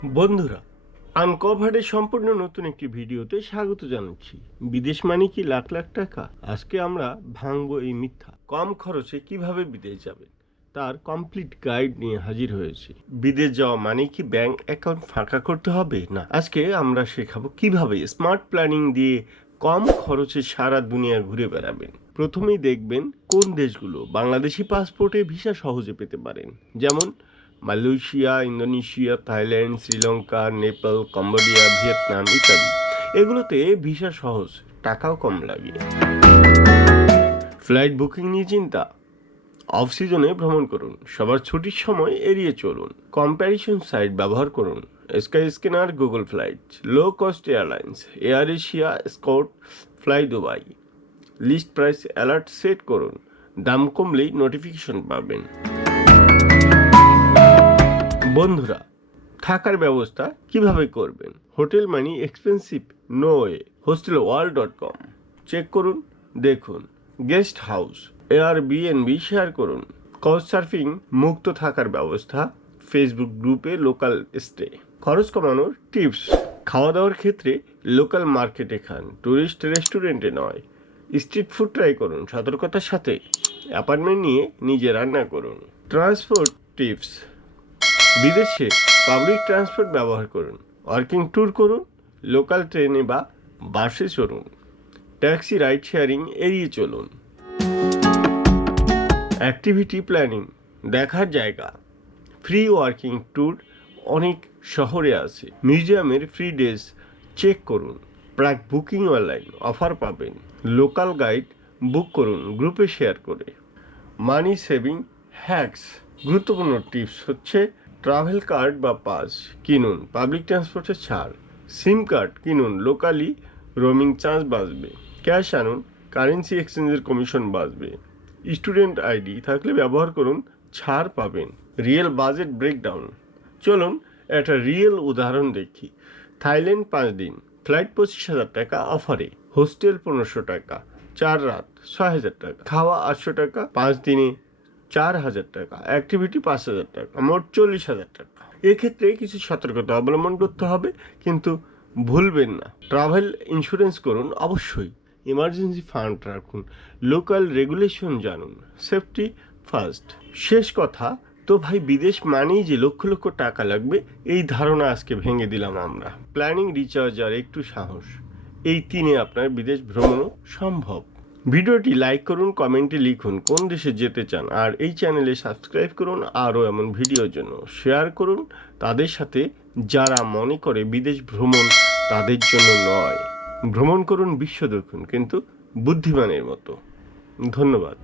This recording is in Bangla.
বন্ধুরা, আনকভার্ডের সম্পূর্ণ নতুন একটি ভিডিওতে স্বাগত জানাচ্ছি। বিদেশ মানে কি লাখ লাখ টাকা? আজকে আমরা ভাঙবো এই মিথ্যা। কম খরচে কিভাবে বিদেশ যাবেন তার কমপ্লিট গাইড নিয়ে হাজির হয়েছি। বিদেশ যাওয়া মানে কি ব্যাংক অ্যাকাউন্ট ফাঁকা করতে হবে? না, আজকে আমরা শেখাবো কিভাবে স্মার্ট প্ল্যানিং দিয়ে কম খরচে সারা দুনিয়া ঘুরে বেড়াবেন। প্রথমেই দেখবেন কোন দেশগুলো বাংলাদেশি পাসপোর্টে ভিসা সহজে পেতে পারেন, যেমন Malaysia, Indonesia, Thailand, Sri Lanka, Nepal, Cambodia, Vietnam ইত্যাদি। এগুলোতে ভিসা সহজ, টাকাও কম লাগে। ফ্লাইট বুকিং নিয়ে চিন্তা? অফ সিজনে ভ্রমণ করুন, সবার ছুটির সময় এড়িয়ে চলুন। কম্প্যারিশন সাইট ব্যবহার করুন, Skyscanner, Google flight, low cost airlines, Air Asia, Scoot, fly Dubai. List price alert set করুন, দাম কমলেই নোটিফিকেশন পাবেন। বন্ধুরা, থাকার ব্যবস্থা কিভাবে করবেন? হোটেল মানি expensive? No way. hostelworld.com check করুন, দেখুন। গেস্ট হাউস, এয়ারবিএনবি শেয়ার করুন। কাউচ সার্ফিং মুক্ত থাকার ব্যবস্থা, ফেসবুক গ্রুপে লোকাল স্টে। খরচ কমানোর টিপস: খাওয়া দাওয়ার ক্ষেত্রে লোকাল মার্কেটে খান, টুরিস্ট রেস্টুরেন্টে নয়। স্ট্রিট ফুড ট্রাই করুন সতর্কতার সাথে। অ্যাপার্টমেন্ট নিয়ে নিজে রান্না করুন। ট্রান্সপোর্ট টিপস: বিদেশে পাবলিক ট্রান্সপোর্ট ব্যবহার করুন, ওয়ার্কিং ট্যুর করুন, লোকাল ট্রেনে বা বাসে চড়ুন। ট্যাক্সি রাইড শেয়ারিং এড়িয়ে চলুন। অ্যাক্টিভিটি প্ল্যানিং, দেখার জায়গা, ফ্রি ওয়ার্কিং ট্যুর অনেক শহরে আছে। মিউজিয়ামের ফ্রি ডেজ চেক করুন। প্রাক বুকিং অনলাইন অফার পাবেন। লোকাল গাইড বুক করুন গ্রুপে শেয়ার করে। মানি সেভিং হ্যাকস, গুরুত্বপূর্ণ টিপস হচ্ছে ট্রাভেল কার্ড বা পাস কিনুন, পাবলিক ট্রান্সপোর্টের ছাড়। সিম কার্ড কিনুন, লোকালি রোমিং চার্জ বাঁচবে। ক্যাশ আনুন, কারেন্সি এক্সচেঞ্জের কমিশন বাঁচবে। স্টুডেন্ট আইডি থাকলে ব্যবহার করুন, ছাড় পাবেন। রিয়েল বাজেট ব্রেকডাউন, চলুন একটা রিয়েল উদাহরণ দেখি। থাইল্যান্ড 5 দিন, ফ্লাইট 25,000 টাকা অফারে, হোস্টেল 1500 টাকা, 4 রাত 6,000 টাকা, খাওয়া 800 টাকা, 5 দিনে 4,000 টাকা, অ্যাক্টিভিটি 5,000 টাকা, মোট 40,000 টাকা। এক্ষেত্রে কিছু সতর্কতা অবলম্বন করতে হবে, কিন্তু ভুলবেন না ট্রাভেল ইন্স্যুরেন্স করুন অবশ্যই। ইমার্জেন্সি ফান্ড রাখুন, লোকাল রেগুলেশন জানুন, সেফটি ফার্স্ট। শেষ কথা, তো ভাই বিদেশ মানেই যে লক্ষ লক্ষ টাকা লাগবে এই ধারণা আজকে ভেঙে দিলাম আমরা। প্ল্যানিং, রিচার্জ আর একটু সাহস, এই 3-এ আপনার বিদেশ ভ্রমণও সম্ভব। ভিডিওটি লাইক করুন, কমেন্টে লিখুন কোন দেশে যেতে চান, আর এই চ্যানেলে সাবস্ক্রাইব করুন আরও এমন ভিডিওর জন্য। শেয়ার করুন তাদের সাথে যারা মনে করে বিদেশ ভ্রমণ তাদের জন্য নয়। ভ্রমণ করুন, বিশ্ব দেখুন, কিন্তু বুদ্ধিমানের মতো। ধন্যবাদ।